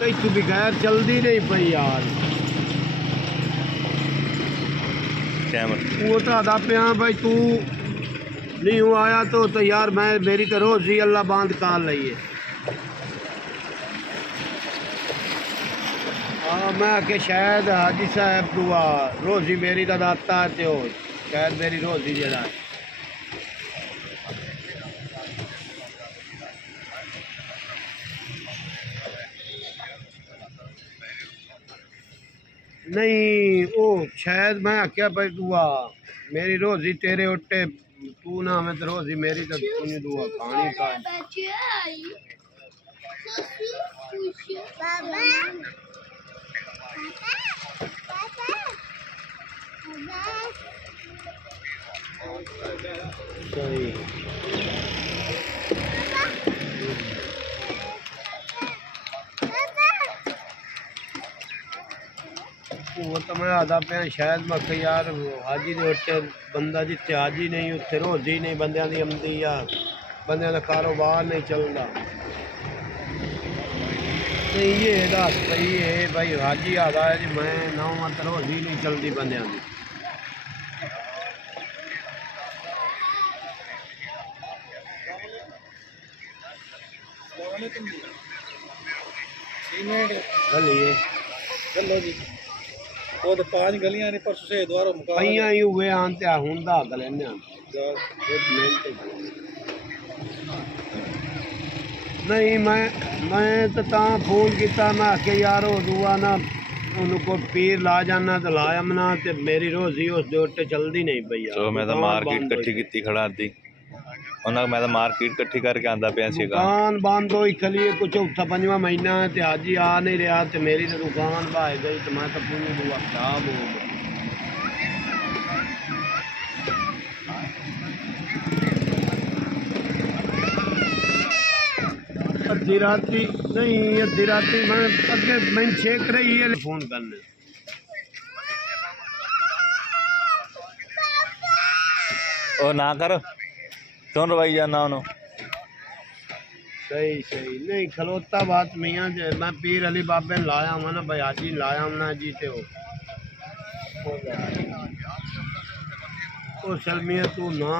कहीं तू बगैर चलती नहीं पई यार। वो तो आदा पे भाई तू नहीं हुआ आया तो यार मैं मेरी तो रोजी अल्लाह बांध काल रही है। हाँ मैं आके शायद हाजी साहब दुआ रोजी मेरी का दाता है तो शायद मेरी रोजी जरा है। नहीं ओ शायद मैं आख्या भाई दुआ मेरी रोजी तेरे उट्टे तू ना हमें तो रोजी मेरी तो तूने दुआ खानी का सही। वो तो मैं आदा पे शायद मैं आख्या यार हाजी दे उट्टे बंदा जिथे हाजी नहीं उत्थे रोजी नहीं बंदियां दी आमदी या बंदियां दा कारोबार नहीं चलता। नहीं ये दस पई है भाई हाजी आदा है जी मैं ना मत रोजी नहीं चलती बंदियां दी। गलिए चलो जी वो तो 5 गलियां ने परसों से द्वारा मुका पईयां ही हुए आन ते हुंदा गलेने नहीं मैं तो फोन किया मैं आके यार हो दुआ ना उनको पीर ला जाना तो ला आमना ते मेरी रोजी उस दे उत्ते चलदी नहीं पई यार। तो मैं तो मार्केट कट्ठी की खड़ा दी उन्हें मैं तो मार्केट कट्ठी करके आंदा पिया सी दुकान बंद होई खली है कुछ चौथा पंजवा महीना है ते हाजी आ नहीं रहा ते मेरी तो दुकान भाई गई तो मैं तो पूरी दुआ खराब हो गई। अद्धी राती नहीं अद्धी राती मैं अगे मैं छेक रही है फोन करने ओ ना कर क्यों रवाई जाना उन्होंने। सही सही नहीं खलोता बात मियाँ मैं पीर अली बाबे ने लाया हूँ ना भाई हाजी लाया हूँ ना जी ते हो सलमिया तू ना